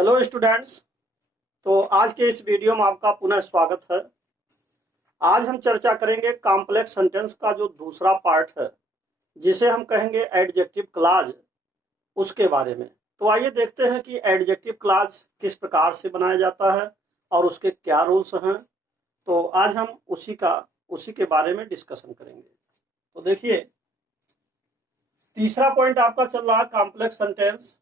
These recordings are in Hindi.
Hello students. तो आज के इस वीडियो में आपका पुनः स्वागत है। आज हम चर्चा करेंगे कॉम्प्लेक्स सेंटेंस का जो दूसरा पार्ट है, जिसे हम कहेंगे एडजेक्टिव क्लॉज, उसके बारे में। तो आइए देखते हैं कि एडजेक्टिव क्लॉज किस प्रकार से बनाया जाता है और उसके क्या रूल्स हैं। तो आज हम उसी के बारे में डिस्कशन करेंगे। तो देखिए, तीसरा पॉइंट आपका चल रहा है कॉम्प्लेक्स सेंटेंस,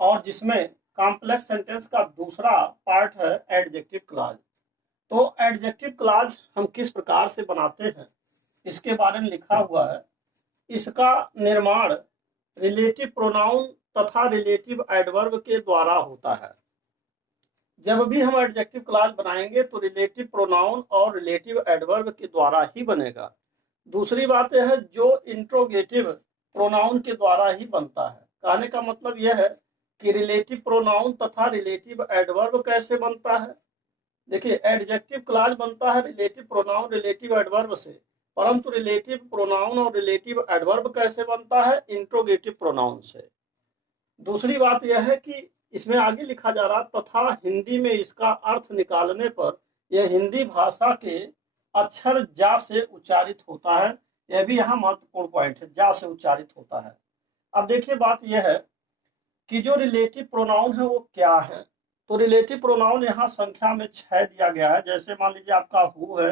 और जिसमें कॉम्प्लेक्स सेंटेंस का दूसरा पार्ट है एडजेक्टिव क्लॉज। तो एडजेक्टिव क्लॉज हम किस प्रकार से बनाते हैं, इसके बारे में लिखा हुआ है। इसका निर्माण रिलेटिव प्रोनाउन तथा रिलेटिव एडवर्ब के द्वारा होता है। जब भी हम एडजेक्टिव क्लॉज बनाएंगे तो रिलेटिव प्रोनाउन और रिलेटिव एडवर्ब के द्वारा ही बनेगा। दूसरी बात यह है, जो इंट्रोगेटिव प्रोनाउन के द्वारा ही बनता है। कहने का मतलब यह है कि रिलेटिव प्रोनाउन तथा रिलेटिव एडवर्ब कैसे बनता है। देखिए, एडजेक्टिव क्लॉज बनता है रिलेटिव प्रोनाउन रिलेटिव एडवर्ब से, परंतु रिलेटिव प्रोनाउन और रिलेटिव एडवर्ब कैसे बनता है, इंट्रोगेटिव प्रोनाउन से। दूसरी बात यह है कि इसमें आगे लिखा जा रहा तथा हिंदी में इसका अर्थ निकालने पर यह हिंदी भाषा के अक्षर जा से उच्चारित होता है। यह भी यहाँ महत्वपूर्ण पॉइंट है, जा से उच्चारित होता है। अब देखिए, बात यह है कि जो रिलेटिव प्रोनाउन है वो क्या है। तो रिलेटिव प्रोनाउन यहाँ संख्या में 6 दिया गया है। जैसे मान लीजिए आपका हु है,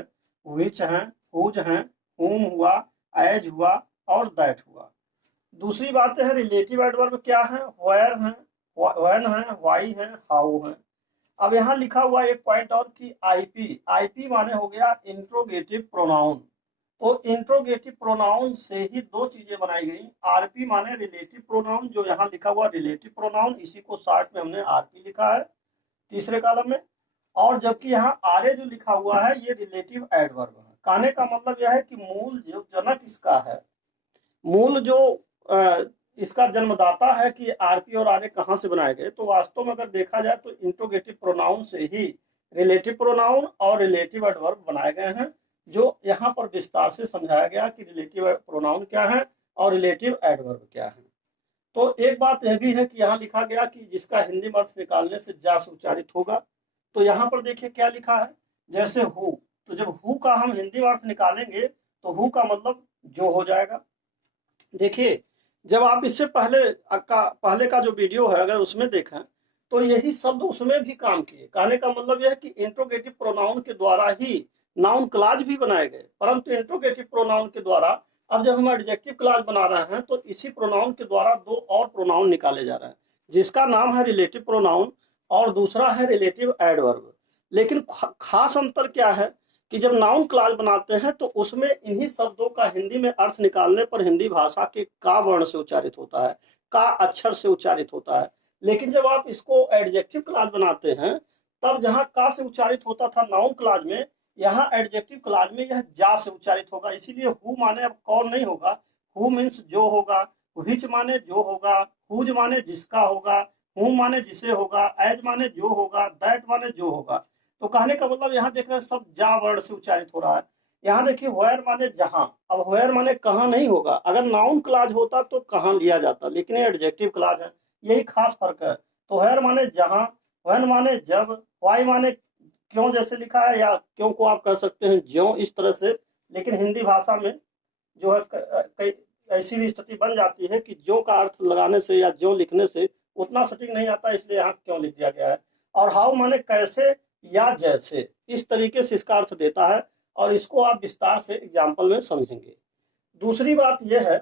विच है, हुज है, हुम हुआ, एज हुआ और दैट हुआ। दूसरी बात है रिलेटिव एडवर्ब क्या है, वेयर है, व्हेन है, व्हाई है, हाउ है। अब यहाँ लिखा हुआ एक पॉइंट और कि आईपी, आईपी माने हो गया इंट्रोगेटिव प्रोनाउन। तो इंट्रोगेटिव प्रोनाउन से ही दो चीजें बनाई गई। आरपी माने रिलेटिव प्रोनाउन, जो यहाँ लिखा हुआ रिलेटिव प्रोनाउन, इसी को शॉर्ट में हमने आरपी लिखा है तीसरे कॉलम में। और जबकि यहाँ आरए जो लिखा हुआ है ये रिलेटिव एडवर्ब है। कहने का मतलब यह है कि मूल जो जनक इसका है, मूल जो इसका जन्मदाता है कि आरपी और आरए कहाँ से बनाए गए, तो वास्तव में अगर देखा जाए तो इंट्रोगेटिव प्रोनाउन से ही रिलेटिव प्रोनाउन और रिलेटिव एडवर्ब बनाए गए हैं, जो यहाँ पर विस्तार से समझाया गया कि रिलेटिव प्रोनाउन क्या है और रिलेटिव एडवर्ब क्या है। तो एक बात यह भी है कि यहाँ लिखा गया कि जिसका हिंदी में अर्थ निकालने से जा से उच्चारित होगा। तो यहाँ पर देखिए क्या लिखा है, जैसे हु, तो जब हु का हम हिंदी में अर्थ निकालेंगे तो हु का मतलब जो हो जाएगा। देखिए, जब आप इससे पहले का जो वीडियो है अगर उसमें देखें तो यही शब्द उसमें भी काम किए। कहने का मतलब यह है कि इंट्रोगेटिव प्रोनाउन के द्वारा ही नाउन क्लॉज भी बनाए गए, परंतु इंट्रोगेटिव प्रोनाउन के द्वारा अब जब हम एडजेक्टिव क्लॉज बना रहे हैं तो इसी प्रोनाउन के द्वारा दो और प्रोनाउन निकाले जा रहे हैं, जिसका नाम है रिलेटिव प्रोनाउन और दूसरा है रिलेटिव एडवर्ब। लेकिन खास अंतर क्या है कि जब नाउन क्लॉज बनाते हैं तो उसमें इन्हीं शब्दों का हिंदी में अर्थ निकालने पर हिंदी भाषा के का वर्ण से उच्चारित होता है, का अक्षर से उच्चारित होता है। लेकिन जब आप इसको एडजेक्टिव क्लॉज बनाते हैं तब जहां का से उच्चारित होता था नाउन क्लॉज में, यहाँ एडजेक्टिव क्लॉज में यह जा से उच्चारित होगा। इसीलिए हु माने अब कौन नहीं होगा, हु मीन्स जो होगा, व्हिच माने जो होगा, हुज माने जिसका होगा, हुम माने जिसे होगा, एज माने जो होगा, दैट माने जो होगा। तो कहने का मतलब यहाँ देख रहे हैं सब जा वर्ण से उच्चारित हो रहा है। यहाँ देखिए वेयर माने जहां, अब वेयर माने कहाँ नहीं होगा। अगर नाउन क्लॉज होता तो कहाँ लिया जाता, लेकिन ये एडजेक्टिव क्लॉज है, यही खास फर्क है। तो वेयर माने जहां, व्हेन माने जब, व्हाई माने क्यों, जैसे लिखा है, या क्यों को आप कह सकते हैं ज्यों, इस तरह से। लेकिन हिंदी भाषा में जो है कई ऐसी भी स्थिति बन जाती है कि ज्यों का अर्थ लगाने से या ज्यों लिखने से उतना सटीक नहीं आता, इसलिए यहाँ क्यों लिख दिया गया है। और हाउ माने कैसे या जैसे, इस तरीके से इसका अर्थ देता है, और इसको आप विस्तार से एग्जाम्पल में समझेंगे। दूसरी बात यह है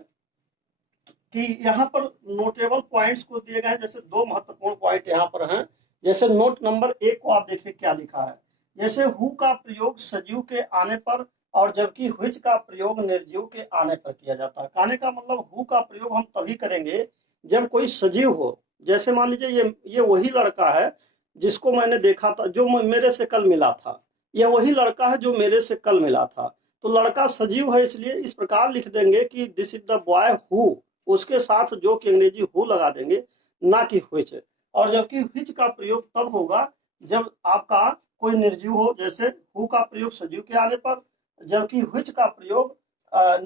कि यहाँ पर नोटेबल पॉइंट्स को दिए गए हैं। जैसे दो महत्वपूर्ण पॉइंट यहाँ पर हैं। जैसे नोट नंबर 1 को आप देखिए क्या लिखा है। जैसे हु का प्रयोग सजीव के आने पर और जबकि व्हिच का प्रयोग निर्जीव के आने पर किया जाता है। कहने का मतलब हु का प्रयोग हम तभी करेंगे जब कोई सजीव हो। जैसे मान लीजिए ये वही लड़का है जिसको मैंने देखा था, जो मेरे से कल मिला था। यह वही लड़का है जो मेरे से कल मिला था। तो लड़का सजीव है, इसलिए इस प्रकार लिख देंगे कि this is the boy who, उसके साथ जो कि अंग्रेजी हु लगा देंगे, ना कि व्हिच। और जबकि व्हिच का प्रयोग तब होगा जब आपका कोई निर्जीव हो। जैसे हु का प्रयोग सजीव के आने पर, जबकि व्हिच का प्रयोग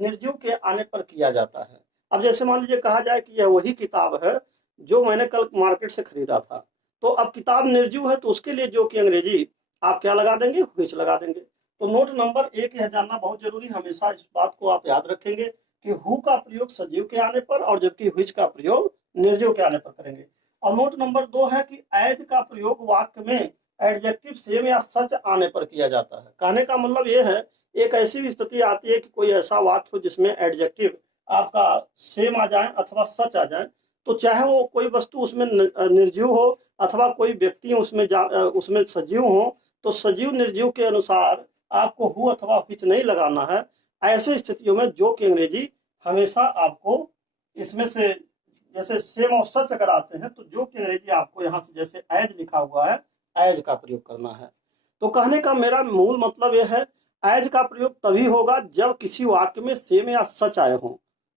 निर्जीव के आने पर किया जाता है। अब जैसे मान लीजिए कहा जाए कि यह वही किताब है जो मैंने कल मार्केट से खरीदा था, तो अब किताब निर्जीव है तो उसके लिए जो कि अंग्रेजी आप क्या लगा देंगे, व्हिच लगा देंगे। तो नोट नंबर 1 यह जानना बहुत जरूरी, हमेशा इस बात को आप याद रखेंगे कि हु का प्रयोग सजीव के आने पर और जबकि व्हिच का प्रयोग निर्जीव के आने पर करेंगे। और नोट नंबर 2 है कि एज का प्रयोग वाक्य में एडजेक्टिव सेम या सच आने पर किया जाता है। कहने का मतलब यह है, एक ऐसी भी स्थिति आती है कि कोई ऐसा वाक्य हो जिसमें एडजेक्टिव आपका सेम आ जाए अथवा सच आ जाए, तो चाहे वो कोई वस्तु उसमें निर्जीव हो अथवा कोई व्यक्ति उसमें सजीव हो, तो सजीव निर्जीव के अनुसार आपको हु अथवा व्हिच नहीं लगाना है। ऐसे स्थितियों में जो कि अंग्रेजी हमेशा आपको इसमें से जैसे सेम और सच अगर आते हैं तो जो कि अंग्रेजी आपको यहाँ से जैसे एज लिखा हुआ है एज का प्रयोग करना है। तो कहने का मेरा मूल मतलब यह है, एज का प्रयोग तभी होगा जब किसी वाक्य में सेम या सच आए हों,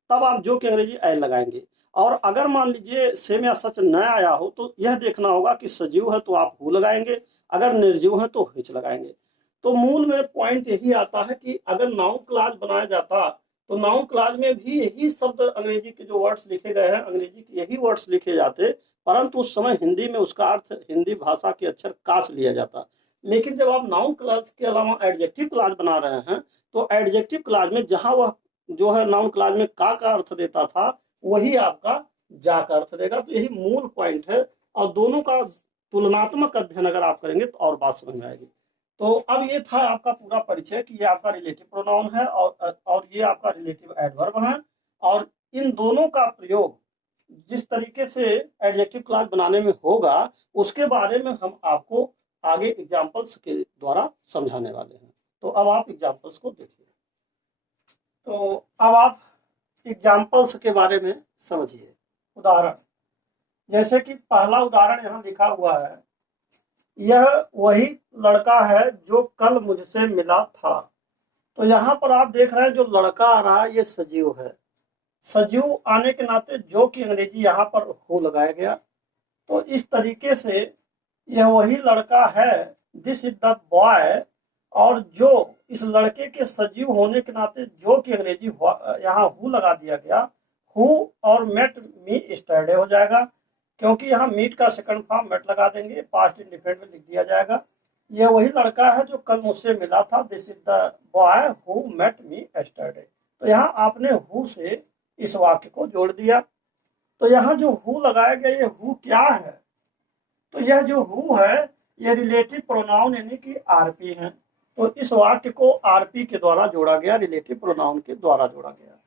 तब आप जो कि अंग्रेजी एज लगाएंगे। और अगर मान लीजिए सेम या सच न आया हो तो यह देखना होगा कि सजीव है तो आप हु लगाएंगे, अगर निर्जीव है तो व्हिच लगाएंगे। तो मूल में पॉइंट यही आता है कि अगर नाउन क्लॉज बनाया जाता तो नाउन क्लॉज में भी यही शब्द अंग्रेजी के जो वर्ड्स लिखे गए हैं, अंग्रेजी के यही वर्ड्स लिखे जाते, परंतु उस समय हिंदी में उसका अर्थ हिंदी भाषा के अक्षर का से लिया जाता। लेकिन जब आप नाउन क्लॉज के अलावा एडजेक्टिव क्लॉज बना रहे हैं तो एडजेक्टिव क्लॉज में जहां वह जो है नाउन क्लॉज में का अर्थ देता था वही आपका जा का अर्थ देगा। तो यही मूल पॉइंट है और दोनों का तुलनात्मक अध्ययन अगर आप करेंगे तो और बात समझ में आएगी। तो अब ये था आपका पूरा परिचय कि ये आपका रिलेटिव प्रोनाउन है और ये आपका रिलेटिव एडवर्ब है, और इन दोनों का प्रयोग जिस तरीके से एडजेक्टिव क्लॉज बनाने में होगा उसके बारे में हम आपको आगे एग्जांपल्स के द्वारा समझाने वाले हैं। तो अब आप एग्जांपल्स को देखिए। तो अब आप एग्जांपल्स के बारे में समझिए। उदाहरण, जैसे कि पहला उदाहरण यहाँ लिखा हुआ है, यह वही लड़का है जो कल मुझसे मिला था। तो यहाँ पर आप देख रहे हैं जो लड़का आ रहा है ये सजीव है। सजीव आने के नाते जो कि अंग्रेजी यहाँ पर हु लगाया गया। तो इस तरीके से यह वही लड़का है, दिस इज द बॉय, और जो इस लड़के के सजीव होने के नाते जो कि अंग्रेजी यहाँ हु लगा दिया गया, हु और मेट मी स्टरडे हो जाएगा, क्योंकि यहाँ मीट का सेकंड फॉर्म मेट लगा देंगे, पास्ट इंडिफिनिट में लिख दिया जाएगा। यह वही लड़का है जो कल मुझसे मिला था, this is the boy who met me yesterday. तो यहाँ आपने हु से इस वाक्य को जोड़ दिया। तो यहाँ जो हु लगाया गया ये हु क्या है, तो यह जो हु है यह रिलेटिव प्रोनाउन यानी कि आरपी है। तो इस वाक्य को आरपी के द्वारा जोड़ा गया, रिलेटिव प्रोनाउन के द्वारा जोड़ा गया।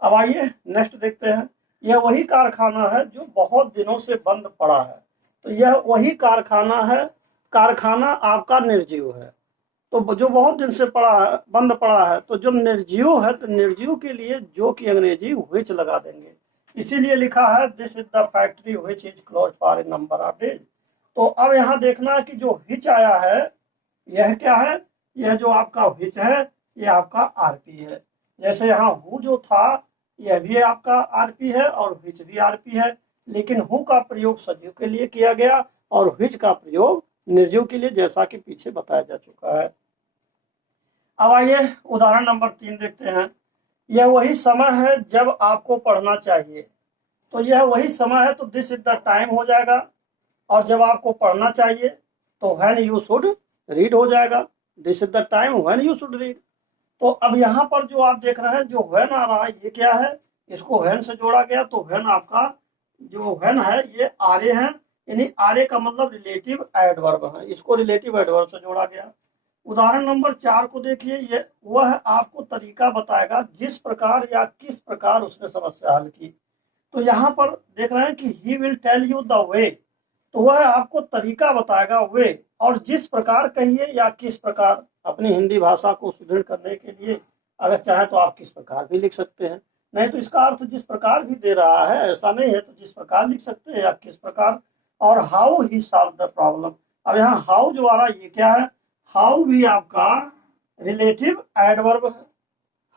अब आइए नेक्स्ट देखते हैं, यह वही कारखाना है जो बहुत दिनों से बंद पड़ा है। तो यह वही कारखाना है, कारखाना आपका निर्जीव है, तो जो बहुत दिन से पड़ा है, बंद पड़ा है, तो जो निर्जीव है तो निर्जीव के लिए जो कि अंग्रेजी व्हिच लगा देंगे। इसीलिए लिखा है this is the factory which is close for a number of days. तो अब यहाँ देखना है कि जो व्हिच आया है यह क्या है, यह जो आपका व्हिच है यह आपका आरपी है। जैसे यहाँ हु जो था यह भी आपका आरपी है और व्हिच भी आरपी है, लेकिन हु का प्रयोग सजीव के लिए किया गया और व्हिच का प्रयोग निर्जीव के लिए, जैसा कि पीछे बताया जा चुका है। अब आइए उदाहरण नंबर 3 देखते हैं, यह वही समय है जब आपको पढ़ना चाहिए। तो यह वही समय है तो दिस इज द टाइम हो जाएगा, और जब आपको पढ़ना चाहिए तो व्हेन यू शुड रीड हो जाएगा, this is the time when you should read. तो अब यहाँ पर जो आप देख रहे हैं जो व्हेन आ रहा है ये क्या है, इसको व्हेन से जोड़ा गया। तो व्हेन आपका जो व्हेन है ये आरे हैं, यानी आरे का मतलब रिलेटिव एडवर्ब है, इसको रिलेटिव एडवर्ब से जोड़ा गया। उदाहरण नंबर 4 को देखिए, ये वह आपको तरीका बताएगा जिस प्रकार या किस प्रकार उसने समस्या हल की। तो यहाँ पर देख रहे हैं कि he will tell you the way, तो वह आपको तरीका बताएगा वे, और जिस प्रकार कहिए या किस प्रकार, अपनी हिंदी भाषा को सुदृढ़ करने के लिए अगर चाहे तो आप किस प्रकार भी लिख सकते हैं, नहीं तो इसका अर्थ जिस प्रकार भी दे रहा है ऐसा नहीं है, तो जिस प्रकार लिख सकते हैं या किस प्रकार। और how he solve the problem, अब यहाँ हाउ जो आ रहा है ये क्या है, हाउ भी आपका रिलेटिव एडवर्ब है,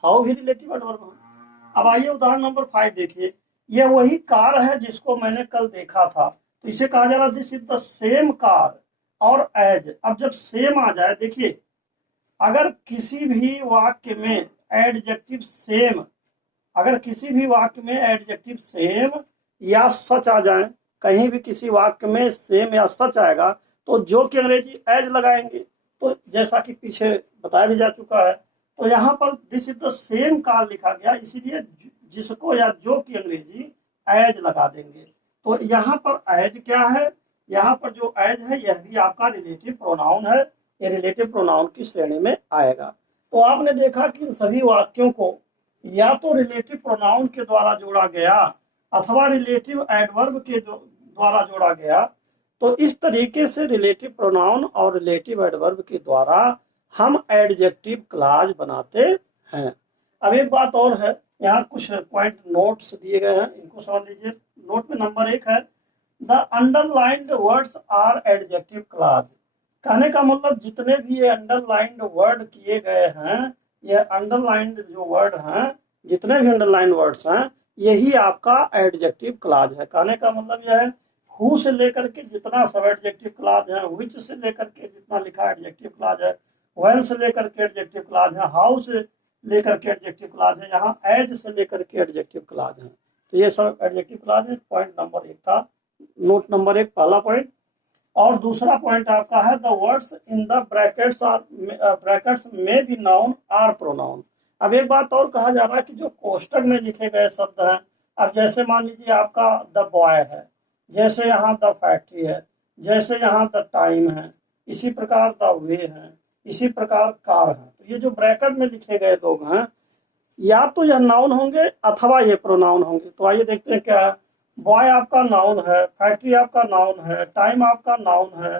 हाउ भी रिलेटिव एडवर्ब है। अब आइए उदाहरण नंबर 5 देखिए, यह वही कार है जिसको मैंने कल देखा था। तो इसे कहा जा रहा है this is the same car और एज। अब जब सेम आ जाए, देखिए अगर किसी भी वाक्य में एडजेक्टिव सेम, अगर किसी भी वाक्य में एडजेक्टिव सेम या सच आ जाए, कहीं भी किसी वाक्य में सेम या सच आएगा तो जो की अंग्रेजी एज लगाएंगे। तो जैसा कि पीछे बताया भी जा चुका है, तो यहाँ पर दिस इज द सेम काल लिखा गया, इसीलिए जिसको या जो की अंग्रेजी एज लगा देंगे। तो यहाँ पर एज क्या है, यहाँ पर जो एज है यह भी आपका रिलेटिव प्रोनाउन है, ये रिलेटिव प्रोनाउन की श्रेणी में आएगा। तो आपने देखा कि इन सभी वाक्यों को या तो रिलेटिव प्रोनाउन के द्वारा जोड़ा गया अथवा रिलेटिव एडवर्ब के द्वारा जोड़ा गया। तो इस तरीके से रिलेटिव प्रोनाउन और रिलेटिव एडवर्ब के द्वारा हम एडजेक्टिव क्लॉज बनाते हैं। अब एक बात और है, यहाँ कुछ पॉइंट नोट्स दिए गए हैं, इनको समझ लीजिए। नोट में नंबर 1 है the underlined words are adjective clause. कहने का मतलब जितने भी ये अंडरलाइंड वर्ड किए गए हैं, ये अंडरलाइंड जो वर्ड हैं, जितने भी अंडरलाइंड वर्ड्स हैं, यही आपका एडजेक्टिव क्लॉज है। कहने का मतलब यह है हु से लेकर के जितना सब एडजेक्टिव क्लॉज है, व्हिच से लेकर के जितना लिखा एडजेक्टिव क्लॉज है, व्हेन से लेकर के एडजेक्टिव क्लॉज है, हाउ से लेकर के एडजेक्टिव क्लॉज है, यहाँ एज से लेकर के एडजेक्टिव क्लॉज है। तो ये सब एडजेक्टिव क्लॉज है। पॉइंट नंबर 1 था, नोट नंबर 1 पहला पॉइंट। और दूसरा पॉइंट आपका है the words in the brackets में बी नाउन आर प्रोनाउन। अब एक बात और कहा जा रहा है कि जो कोष्टक में लिखे गए शब्द हैं, अब जैसे मान लीजिए आपका द बॉय है, जैसे यहाँ द फैक्ट्री है, जैसे यहाँ द टाइम है, इसी प्रकार द वे है, इसी प्रकार कार है। तो ये जो ब्रैकेट में लिखे गए लोग हैं, या तो यह नाउन होंगे अथवा ये प्रोनाउन होंगे। तो आइए देखते हैं क्या है। बॉय आपका नाउन है, फैक्ट्री आपका नाउन है, टाइम आपका नाउन है,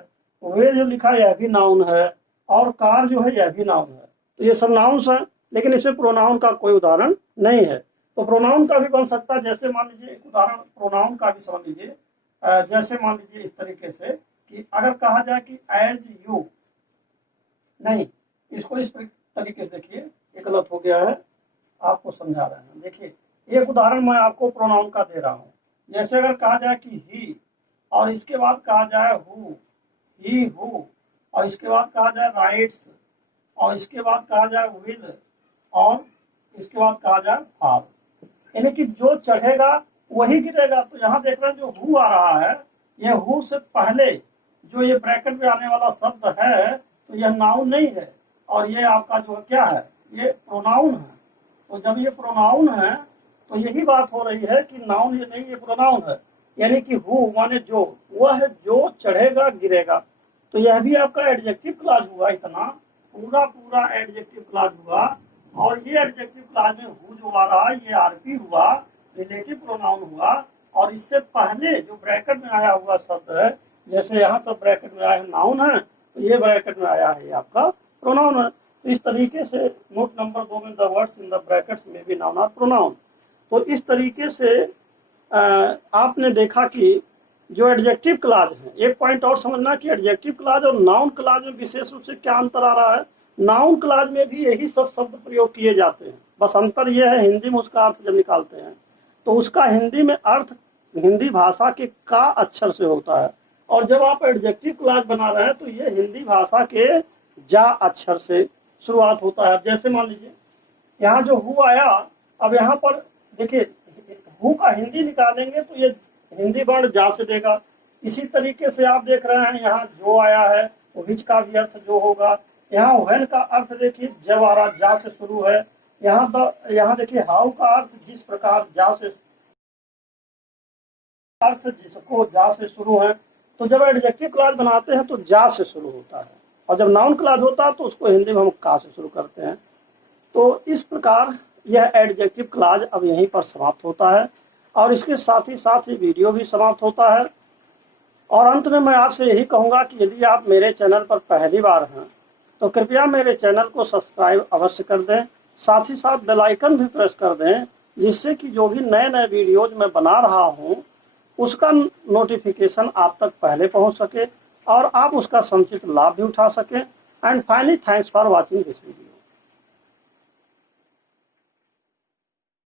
वे जो लिखा है यह भी नाउन है, और कार जो है यह भी नाउन है। तो ये सब नाउन्स हैं, लेकिन इसमें प्रोनाउन का कोई उदाहरण नहीं है। तो प्रोनाउन का भी बन सकता है, जैसे मान लीजिए एक उदाहरण प्रोनाउन का भी समझ लीजिए। जैसे मान लीजिए इस तरीके से कि अगर कहा जाए कि एज यू, नहीं, इसको इस तरीके से देखिए, ये गलत हो गया है, आपको समझा रहे हैं। देखिए एक उदाहरण मैं आपको प्रोनाउन का दे रहा हूँ। जैसे अगर कहा जाए कि ही, और इसके बाद कहा जाए हु, ही हु, और इसके बाद कहा जाए राइट्स, और इसके बाद कहा जाए विल, और इसके बाद कहा जाए फॉर, यानी कि जो चढ़ेगा वही गिरेगा। तो यहाँ देख रहे हैं जो हु आ रहा है, यह हु से पहले जो ये ब्रैकेट में आने वाला शब्द है, तो यह नाउन नहीं है, और ये आपका जो क्या है, ये प्रोनाउन है। तो जब ये प्रोनाउन है तो यही बात हो रही है कि नाउन ये नहीं, ये प्रोनाउन है। यानी कि हु माने जो, वह जो चढ़ेगा गिरेगा। तो यह भी आपका एडजेक्टिव क्लॉज हुआ, इतना पूरा एडजेक्टिव क्लॉज हुआ। और ये एडजेक्टिव क्लॉज में हु जो आ रहा है ये आरपी हुआ, रिलेटिव प्रोनाउन हुआ। और इससे पहले जो ब्रैकेट में आया हुआ शब्द है, जैसे यहाँ सब ब्रैकेट में आया है नाउन है, तो ये ब्रैकेट में आया है आपका प्रोनाउन है। तो इस तरीके से नोट नंबर 2 में the words in the brackets में बी नाउन आर प्रोनाउन। तो इस तरीके से आपने देखा कि जो एडजेक्टिव क्लॉज है, एक पॉइंट और समझना कि एडजेक्टिव क्लॉज और नाउन क्लॉज में विशेष रूप से क्या अंतर आ रहा है। नाउन क्लॉज में भी यही सब शब्द प्रयोग किए जाते हैं, बस अंतर यह है हिंदी में उसका अर्थ जब निकालते हैं तो उसका हिंदी में अर्थ हिंदी भाषा के का अक्षर से होता है, और जब आप एडजेक्टिव क्लॉज बना रहे हैं तो ये हिंदी भाषा के जा अक्षर से शुरुआत होता है। जैसे मान लीजिए यहाँ जो हु आया, अब यहाँ पर देखिए हु का हिंदी निकालेंगे तो ये हिंदी वर्ण जा से देगा। इसी तरीके से आप देख रहे हैं यहाँ जो आया है वो विच का भी अर्थ जो होगा। यहाँ व्हेन का अर्थ देखिए जब आ रहा जा से शुरू है। यहाँ देखिए हाउ का अर्थ जिस प्रकार जा से अर्थ जिसको जा से शुरू है। तो जब एडजेक्टिव क्लॉज बनाते हैं तो जा से शुरू होता है, और जब नाउन क्लॉज होता है तो उसको हिंदी में हम का से शुरू करते हैं। तो इस प्रकार यह एडजेक्टिव क्लॉज अब यहीं पर समाप्त होता है, और इसके साथ ही वीडियो भी समाप्त होता है। और अंत में मैं आपसे यही कहूँगा कि यदि आप मेरे चैनल पर पहली बार हैं तो कृपया मेरे चैनल को सब्सक्राइब अवश्य कर दें, साथ ही साथ बेल आइकन भी प्रेस कर दें, जिससे कि जो भी नए वीडियोज मैं बना रहा हूँ उसका नोटिफिकेशन आप तक पहले पहुँच सके और आप उसका समुचित लाभ भी उठा सकें। And finally thanks for watching this video.